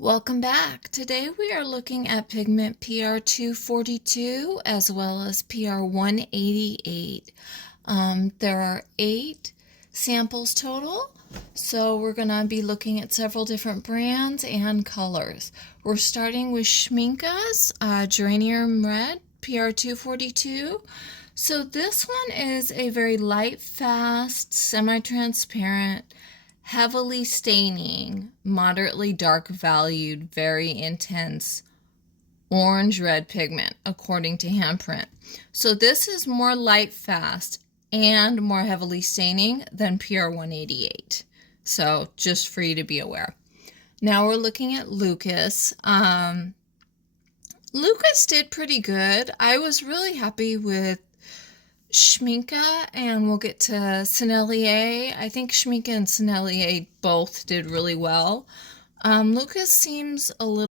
Welcome back. Today we are looking at Pigment PR242 as well as PR188. There are 8 samples total, so we're going to be looking at several different brands and colors. We're starting with Schmincke's Geranium Red PR242. So this one is a very light, fast, semi-transparent, heavily staining, moderately dark valued, very intense orange-red pigment, according to handprint. So this is more light, fast, and more heavily staining than PR188. So just for you to be aware. Now we're looking at Lukas. Lukas did pretty good. I was really happy with Schminke, and we'll get to Sennelier. I think Schminke and Sennelier both did really well. Lukas seems a little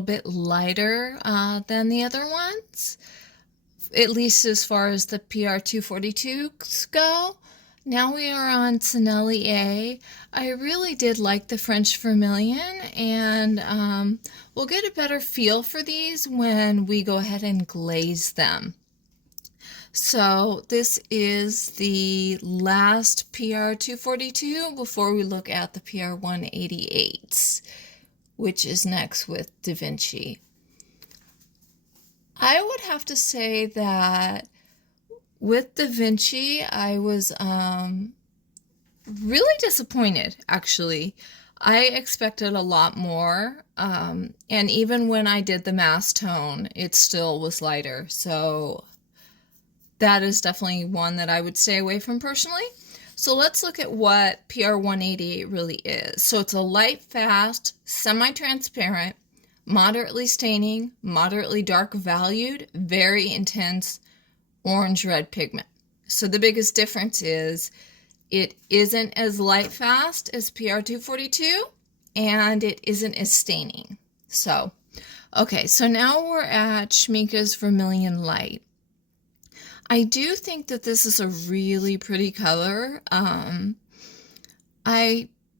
bit lighter than the other ones, at least as far as the PR242s go. Now we are on Sennelier. I really did like the French Vermilion, and we'll get a better feel for these when we go ahead and glaze them. So this is the last PR242 before we look at the PR188s, which is next with Da Vinci. I would have to say that with Da Vinci, I was really disappointed, actually. I expected a lot more, and even when I did the mass tone, it still was lighter. So that is definitely one that I would stay away from personally. So let's look at what PR188 really is. So it's a light, fast, semi-transparent, moderately staining, moderately dark valued, very intense orange-red pigment. So the biggest difference is it isn't as light fast as PR242, and it isn't as staining. So, okay, so now we're at Schminke's Vermilion Light. I do think that this is a really pretty color. I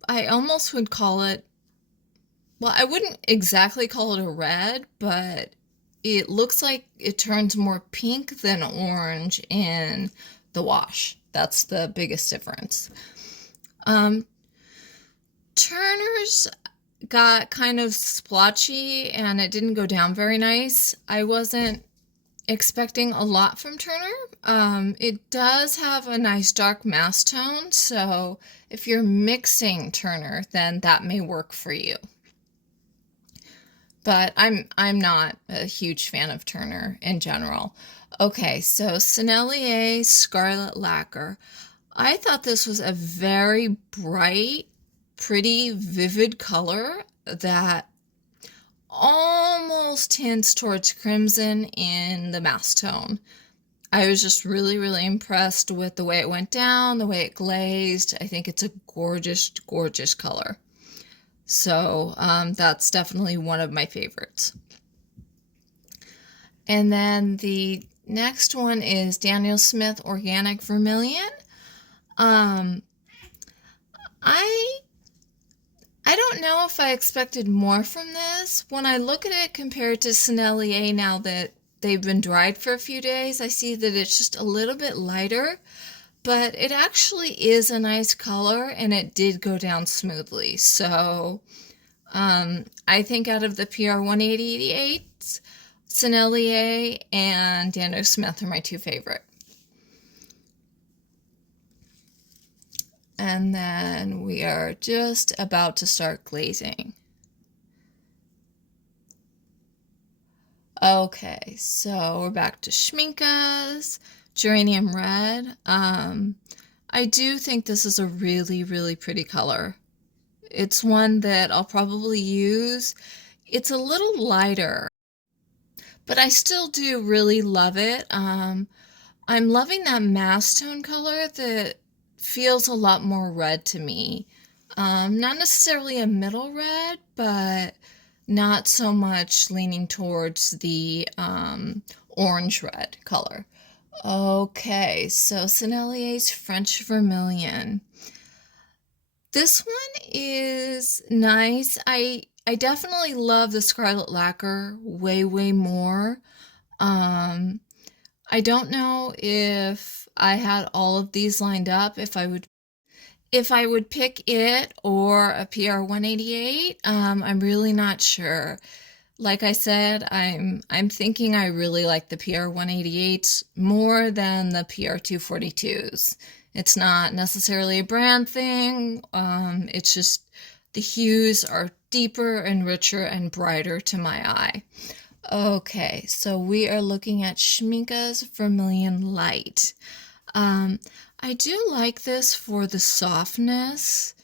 almost would call it, well, I wouldn't exactly call it a red, but it looks like it turns more pink than orange in the wash. That's the biggest difference. Turners got kind of splotchy and it didn't go down very nice. I wasn't expecting a lot from Turner. It does have a nice dark mass tone, so if you're mixing Turner, then that may work for you. But I'm not a huge fan of Turner in general. Okay, so Sennelier Scarlett Lacquer. I thought this was a very bright, pretty, vivid color that almost hints towards crimson in the mass tone. I was just really, really impressed with the way it went down, the way it glazed. I think it's a gorgeous, gorgeous color. So that's definitely one of my favorites. And then the next one is Daniel Smith Organic Vermilion. I don't know if I expected more from this. When I look at it compared to Sennelier, now that they've been dried for a few days, I see that it's just a little bit lighter, but it actually is a nice color and it did go down smoothly. So I think out of the PR188s, Sennelier and Daniel Smith are my two favorite. And then we are just about to start glazing. Okay, so we're back to Schminke's Geranium Red. I do think this is a really, really pretty color. It's one that I'll probably use. It's a little lighter, but I still do really love it. I'm loving that mass tone color that feels a lot more red to me. Not necessarily a middle red, but not so much leaning towards the orange red color. Okay, so Sennelier's French Vermilion. This one is is nice. I definitely love the Scarlet Lacquer way more. I don't know if I had all of these lined up, if I would pick it or a PR188. I'm really not sure. Like I said, I'm thinking I really like the PR188s more than the PR242s. It's not necessarily a brand thing. It's just the hues are deeper and richer and brighter to my eye. Okay, so we are looking at Schminke's Vermilion Light. I do like this for the softness.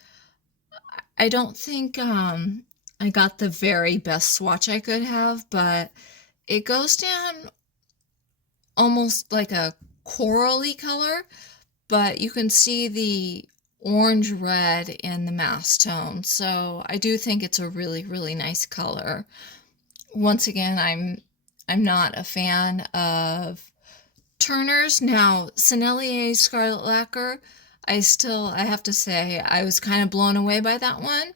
I don't think I got the very best swatch I could have, but it goes down almost like a corally color, but you can see the orange red in the mask tone. So I do think it's a really nice color. Once again, I'm not a fan of Turners. Now, Sennelier Scarlet Lacquer, I have to say, I was kind of blown away by that one,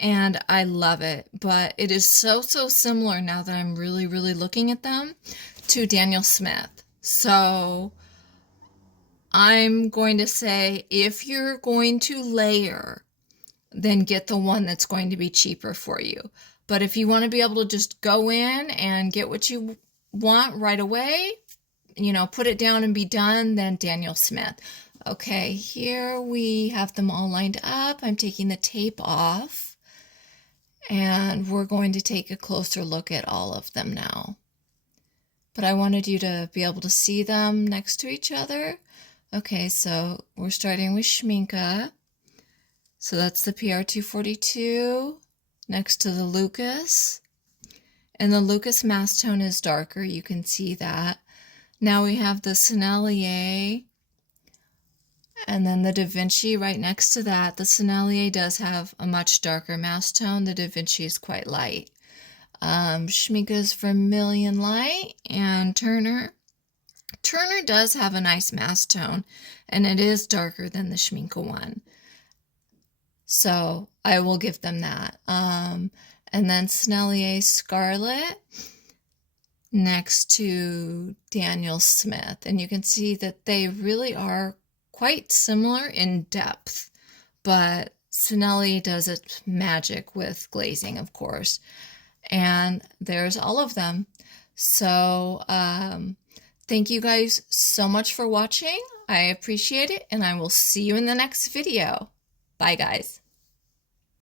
and I love it. But it is so similar, now that I'm really looking at them, to Daniel Smith. So I'm going to say, if you're going to layer, then get the one that's going to be cheaper for you. But if you want to be able to just go in and get what you want right away, you know, put it down and be done, then Daniel Smith. Okay, here we have them all lined up. I'm taking the tape off, and we're going to take a closer look at all of them now. But I wanted you to be able to see them next to each other. Okay, so we're starting with Schminke. So that's the PR242 next to the Lukas. And the Lukas mask tone is darker, you can see that. Now we have the Sennelier and then the Da Vinci right next to that. The Sennelier does have a much darker mask tone. The Da Vinci is quite light. Schminke's Vermilion Light and Turner. Turner does have a nice mask tone, and it is darker than the Schminke one. So I will give them that. And then Sennelier Scarlet next to Daniel Smith. And you can see that they really are quite similar in depth, but Sennelier does its magic with glazing, of course. And there's all of them. So thank you guys so much for watching. I appreciate it, and I will see you in the next video. Bye, guys.